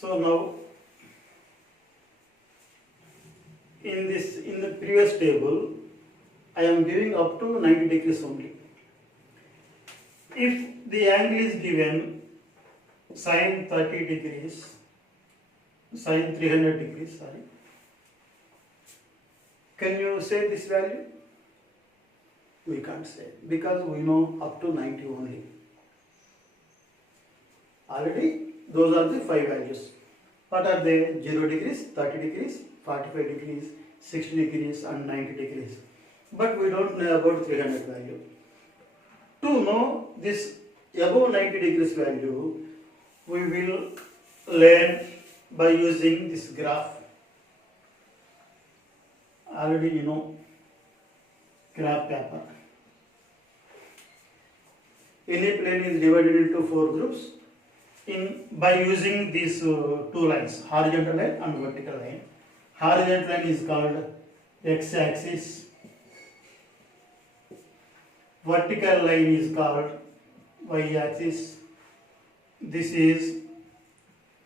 So now in the previous table, I am giving up to 90 degrees only. If the angle is given sine 30 degrees, sine 300 degrees, sorry, can you say this value? We can't say because we know up to 90 only. Already those are the 5 values. What are they? 0 degrees, 30 degrees, 45 degrees, 60 degrees and 90 degrees. But we don't know about 300 value. To know this above 90 degrees value, we will learn by using this graph. Already you know graph paper. Any plane is divided into 4 groups by using these 2 lines, horizontal line and vertical line. Horizontal line is called x-axis. Vertical line is called y-axis. This is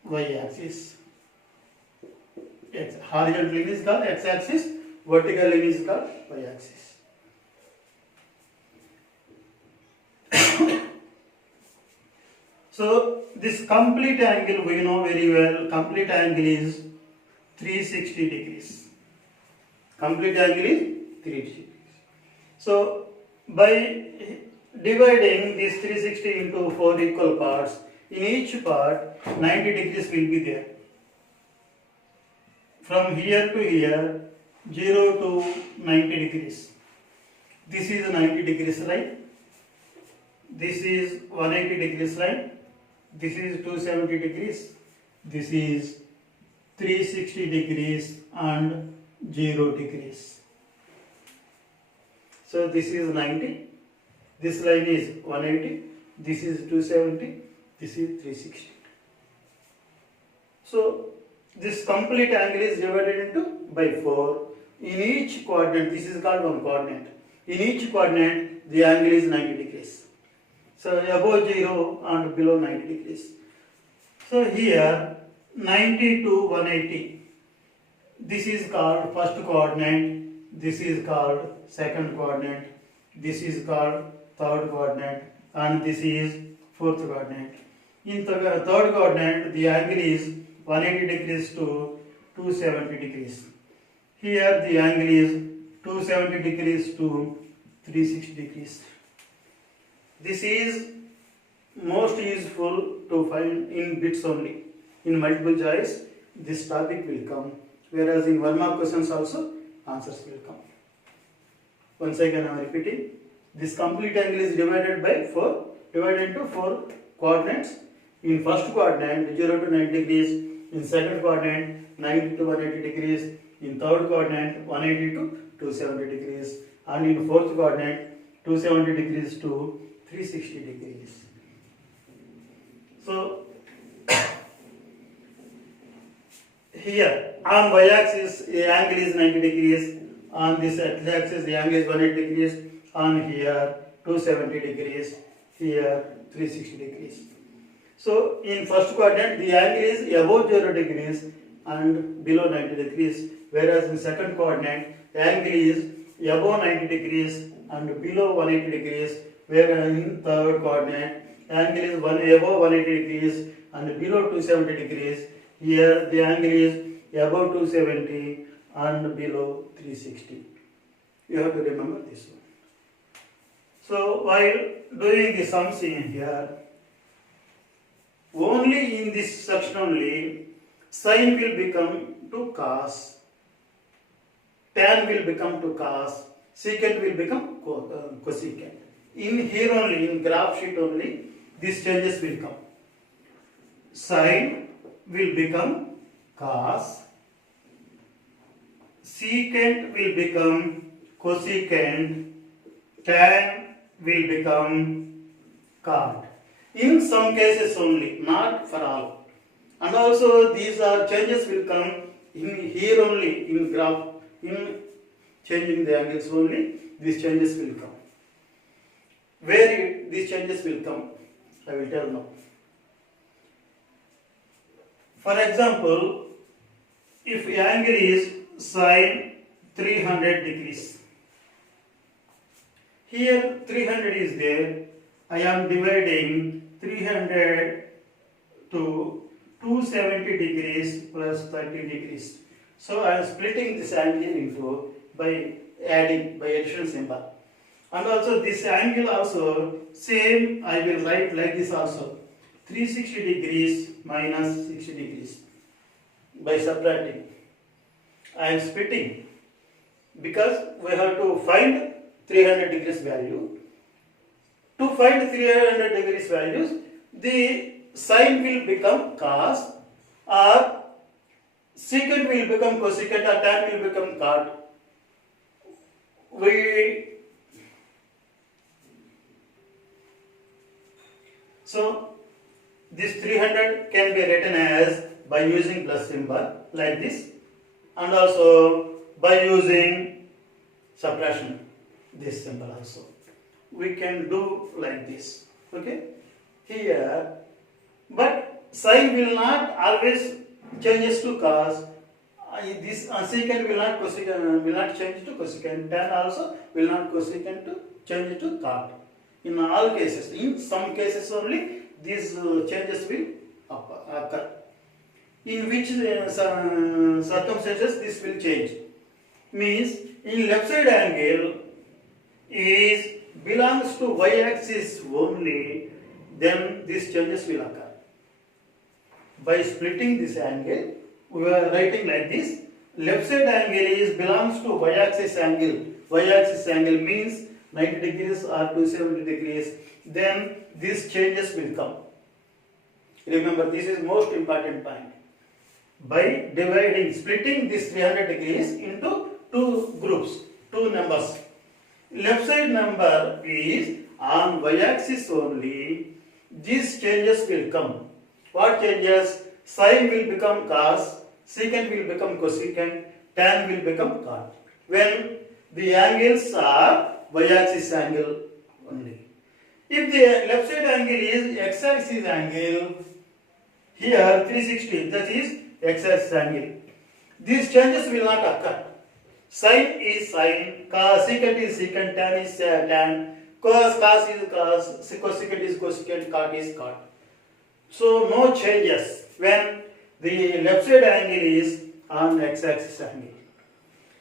y-axis. Horizontal line is called x-axis. Vertical line is called y-axis. So this complete angle we know very well. Complete angle is 360 degrees. Complete angle is 360 degrees. So by dividing this 360 into 4 equal parts, in each part 90 degrees will be there. From here to here, 0 to 90 degrees. This is 90 degrees line. This is 180 degrees line. This is 270 degrees. This is 360 degrees and 0 degrees. So this is 90. This line is 180. This is 270. This is 360. So this complete angle is divided into by 4. In each coordinate, this is called one coordinate. In each coordinate, the angle is 90 degrees. So above 0 and below 90 degrees. So here 90 to 180. This is called first coordinate. This is called second coordinate. This is called third coordinate. And this is fourth coordinate. In the third coordinate, the angle is 180 degrees to 270 degrees. Here the angle is 270 degrees to 360 degrees. This is most useful to find in bits only. In multiple choice, this topic will come, whereas in 1 mark questions also, answers will come. Once again I am repeating, this complete angle is divided by 4, divided into 4 coordinates. In first coordinate, 0 to 90 degrees. In second coordinate, 90 to 180 degrees. In third coordinate, 180 to 270 degrees. And in fourth coordinate, 270 degrees to 360 degrees. So here on y-axis the angle is 90 degrees, on this x-axis the angle is 180 degrees, on here 270 degrees, here 360 degrees. So in first quadrant the angle is above 0 degrees and below 90 degrees, whereas in second coordinate the angle is above 90 degrees and below 180 degrees, whereas in third coordinate the angle is above 180 degrees and below 270 degrees. Here the angle is above 270 and below 360. You have to remember this one. So while doing the sums in here, only in this section only, sine will become to cos, tan will become to cos, secant will become cosecant. In here only, in graph sheet only, these changes will come. Sine will become cos, secant will become cosecant, tan will become cot. In some cases only, not for all. And also these are changes will come in here only, in graph, in changing the angles only, these changes will come. Where these changes will come, I will tell now. For example, if angle is sine 300 degrees, here 300 is there, I am dividing 300 to 270 degrees plus 30 degrees. So I am splitting this angle into by addition symbol. And also this angle also same I will write like this also, 360 degrees minus 60 degrees by subtracting. I am splitting because we have to find 300 degrees value. To find 300 degrees values, the sine will become cos, or secant will become cosecant, or tan will become cot. So this 300 can be written as by using plus symbol like this, and also by using subtraction, this symbol also. We can do like this, okay? Here, but sine will not always changes to cos. This secant will not change to cosecant. Tan also will not cosecant to change to cot. In all cases, in some cases only these changes will occur. In which circumstances this will change? Means in left side angle is belongs to y-axis only, then these changes will occur. By splitting this angle, we are writing like this: left side angle is belongs to y-axis angle. Y-axis angle means 90 degrees or 270 degrees. Then these changes will come. Remember, this is most important point. By splitting this 300 degrees into two groups, two numbers. Left side number is on y-axis only. These changes will come. What changes? Sine will become cos, secant will become cosecant, tan will become cot. When the angles are y-axis angle only. If the left side angle is x-axis angle, here 360, that is x-axis angle. These changes will not occur. Sine is sine, secant is secant, tan is tan, cos is cos, cosecant is cosecant, cot is cot. So no changes when the left side angle is on x-axis angle.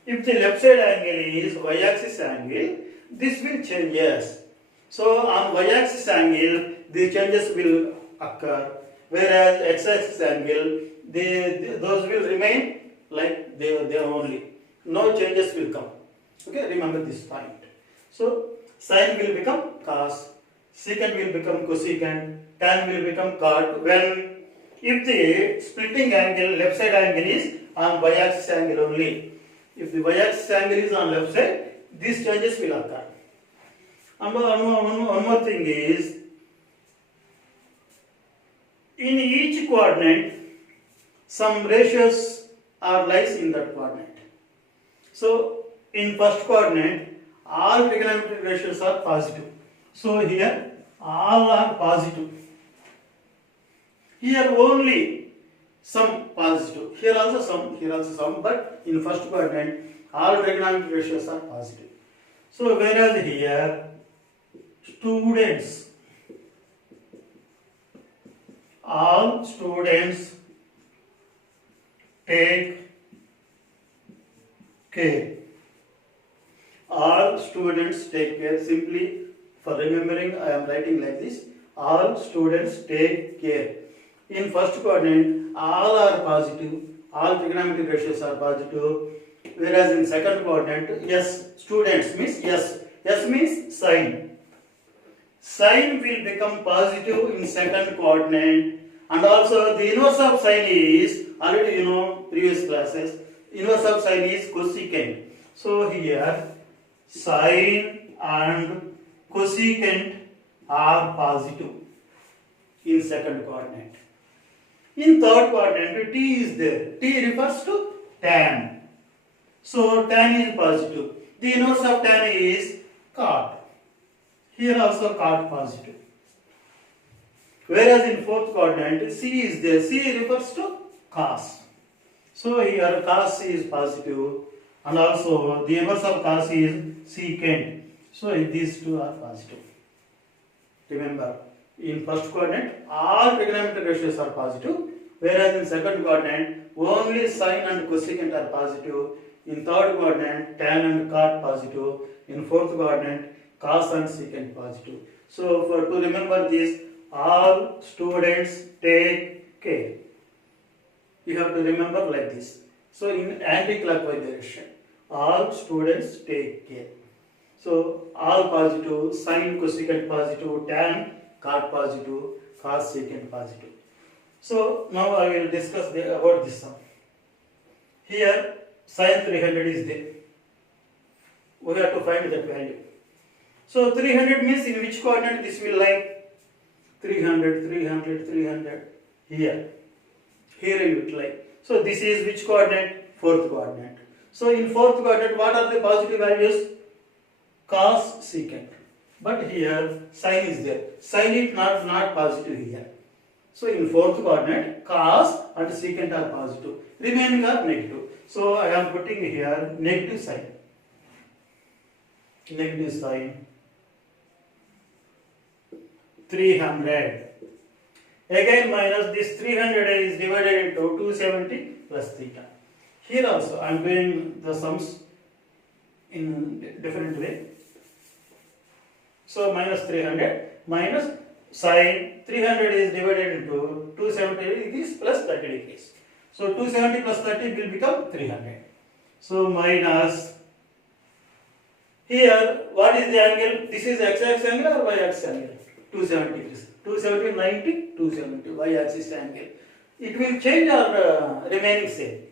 If the left side angle is y-axis angle, this will change, yes. So on y-axis angle, the changes will occur, whereas x-axis angle, those will remain like they are only. No changes will come. Okay, remember this point. So sine will become cos, secant will become cosecant, tan will become cot when if the splitting angle, left side angle is on y-axis angle only. If the y-axis angle is on left side, these changes will occur. And one more thing is, in each coordinate, some ratios are lies in that coordinate. So in first coordinate, all trigonometric ratios are positive. So here all are positive. Here only some positive. Here also some, but in first coordinate, all trigonometric ratios are positive. So whereas here, all students take care. All students take care. Simply for remembering, I am writing like this: all students take care. In first coordinate, all are positive, all trigonometric ratios are positive, whereas in second coordinate, yes, students means yes, yes means sine. Sine will become positive in second coordinate, and also the inverse of sine is, already you know previous classes, inverse of sine is cosecant. So here sine and cosecant are positive in second coordinate. In third coordinate, t is there. T refers to tan. So tan is positive. The inverse of tan is cot. Here also cot positive. Whereas in fourth coordinate, c is there. C refers to cos. So here cos is positive and also the inverse of cos is secant. So these two are positive. Remember, in first quadrant all trigonometric ratios are positive, whereas in second quadrant only sine and cosecant are positive. In third quadrant tan and cot positive. In fourth quadrant cos and secant positive. So for to remember this, all students take care. You have to remember like this. So in anti-clockwise direction, all students take care. So all positive, sine cosecant positive, tan cot positive, cos secant positive. So now I will discuss about this sum. Here sin 300 is there. We have to find that value. So 300 means in which coordinate this will lie? 300, 300, 300. Here it will lie. So this is which coordinate? Fourth coordinate. So in fourth coordinate, what are the positive values? Cos, secant. But here sin is there. Sin is not positive here. So in fourth coordinate, cos and secant are positive. Remaining are negative. So I am putting here negative sign. Negative sign 300. Again minus this 300 is divided into 270 plus theta. Here also I am doing the sums in different way. So minus 300 minus sin 300 is divided into 270 degrees plus 30 degrees. So 270 plus 30 will become 300. So minus, here what is the angle? This is x-axis angle or y-axis angle? 270 degrees. 270, 90, 270 y-axis angle. It will change or remaining same.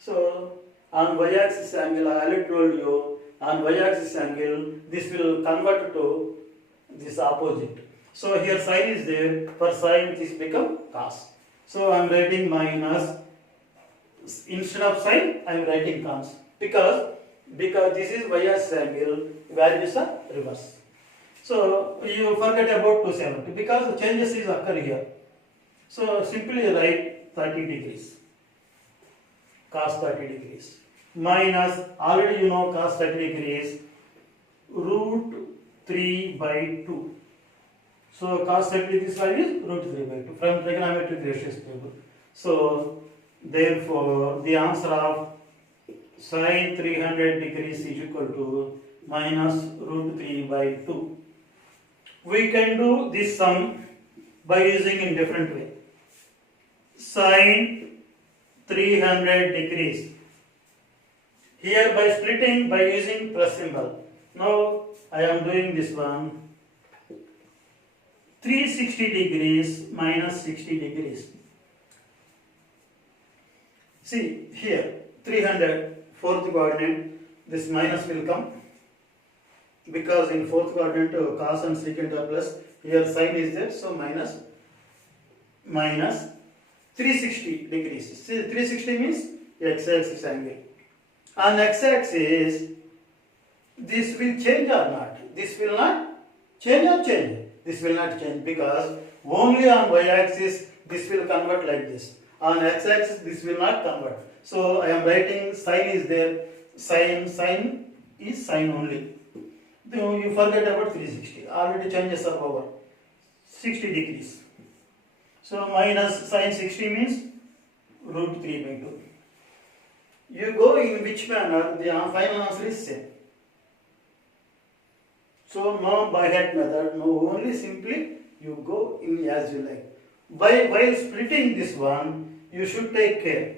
So on y-axis angle, I already told you, on y-axis angle, this will convert to this opposite. So here sin is there, for sin this become cos. So I am writing minus, instead of sin I am writing cos, because this is y-axis angle, values are reverse. So you forget about 270 because the changes is occur here. So simply write 30 degrees, cos 30 degrees, minus, already you know cos 30 degrees, root 3 by 2. So cos 30 degrees value is root 3 by 2 from trigonometric ratios table. So therefore the answer of sin 300 degrees is equal to minus root 3 by 2. We can do this sum by using in different way. Sin 300 degrees. Here by splitting by using plus symbol. Now I am doing this one. 360 degrees minus 60 degrees. See here 300 fourth coordinate, this minus will come because in fourth quadrant cos and secant are plus, here sin is there, so minus 360 degrees. See 360 means x-axis angle. On x-axis this will change or not? This will not change or change? This will not change because only on y-axis this will convert like this. On x-axis this will not convert. So I am writing sin is there, sin is sin only. Then you forget about 360. Already changes are over. 60 degrees. So minus sin 60 means root 3 by 2. You go in which manner, the final answer is same. So no by head method, no, only simply you go in as you like. While splitting this one, you should take care.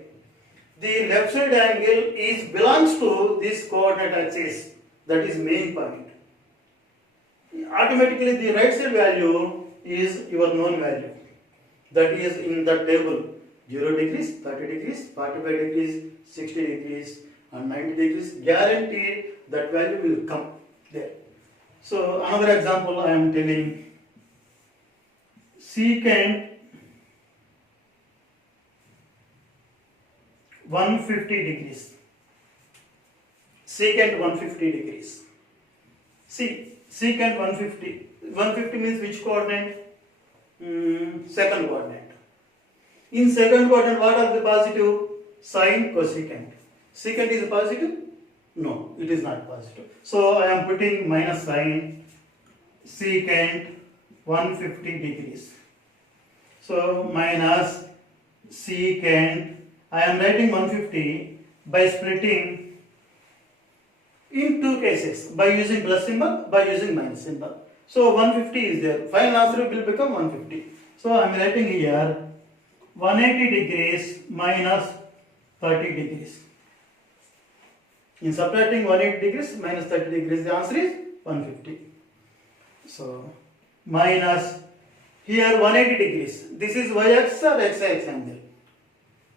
The left side angle belongs to this coordinate axis, that is main point. Automatically the right side value is your known value, that is in the table 0 degrees, 30 degrees, 45 degrees, 60 degrees and 90 degrees, guaranteed that value will come there. So another example I am telling, secant 150 degrees. Secant 150 degrees. See, secant 150. 150 means which coordinate? Second coordinate. In second quadrant, what are the positive? Sine, cosecant. Secant is positive? No, it is not positive. So I am putting minus sine secant 150 degrees. So minus secant, I am writing 150 by splitting in two cases, by using plus symbol, by using minus symbol. So 150 is there. Final answer will become 150. So I am writing here 180 degrees minus 30 degrees. In subtracting 180 degrees minus 30 degrees, the answer is 150. So minus here 180 degrees. This is y-axis or x-axis angle.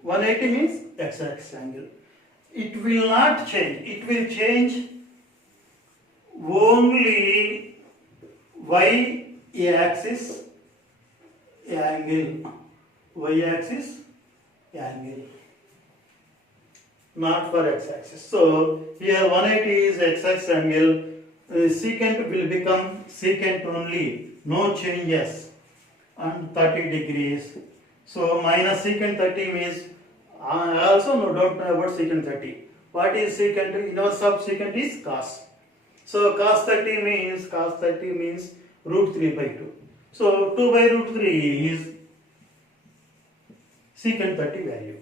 180 means x-axis angle. It will not change. It will change only y-axis angle. Y-axis angle. Not for x-axis. So here 180 is x-axis angle. Secant will become secant only. No changes. And 30 degrees. So minus secant 30 means, I also don't know about secant 30. What is secant? Inverse of secant is cos. So cos 30 means root 3 by 2. So 2 by root 3 is secant 30 value.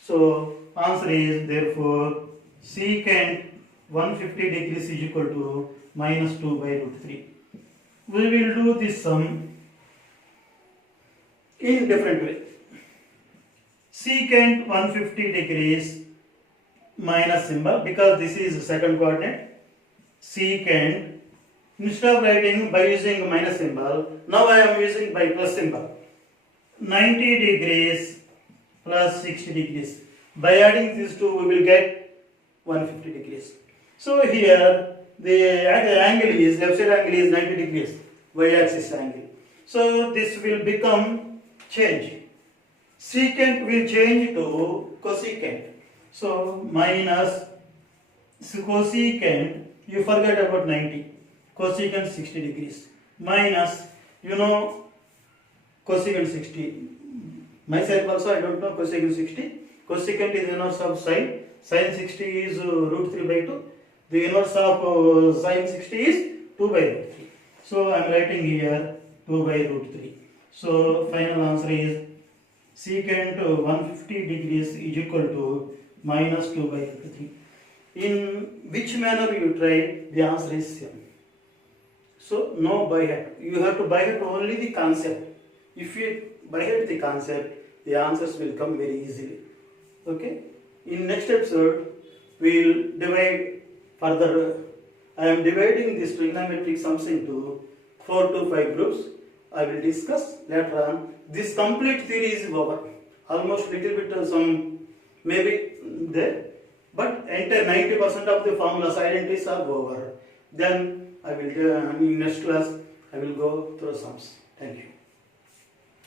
So answer is therefore secant 150 degrees is equal to minus 2 by root 3. We will do this sum in different way. Secant 150 degrees minus symbol, because this is second coordinate. Secant, instead of writing by using minus symbol, now I am using by plus symbol. 90 degrees plus 60 degrees. By adding these two, we will get 150 degrees. So here the angle is, left side angle is 90 degrees, y-axis angle. So this will become change. Secant will change to cosecant. So minus cosecant, you forget about 90. Cosecant 60 degrees. Minus, you know, cosecant 60. Myself also I don't know cosecant 60. Cosecant is inverse of sine. Sine 60 is root 3 by 2. The inverse of sine 60 is 2 by root 3. So I am writing here 2 by root 3. So final answer is secant 150 degrees is equal to minus 2 by root 3. In which manner you try, the answer is same. So no by heart. You have to by heart only the concept. If you by heart the concept, the answers will come very easily. Okay. In next episode, we will divide further. I am dividing this trigonometric sums into 4 to 5 groups. I will discuss later on. This complete theory is over. Almost little bit some maybe there, but entire 90% of the formulas identities are over. Then I will in next class I will go through sums. Thank you.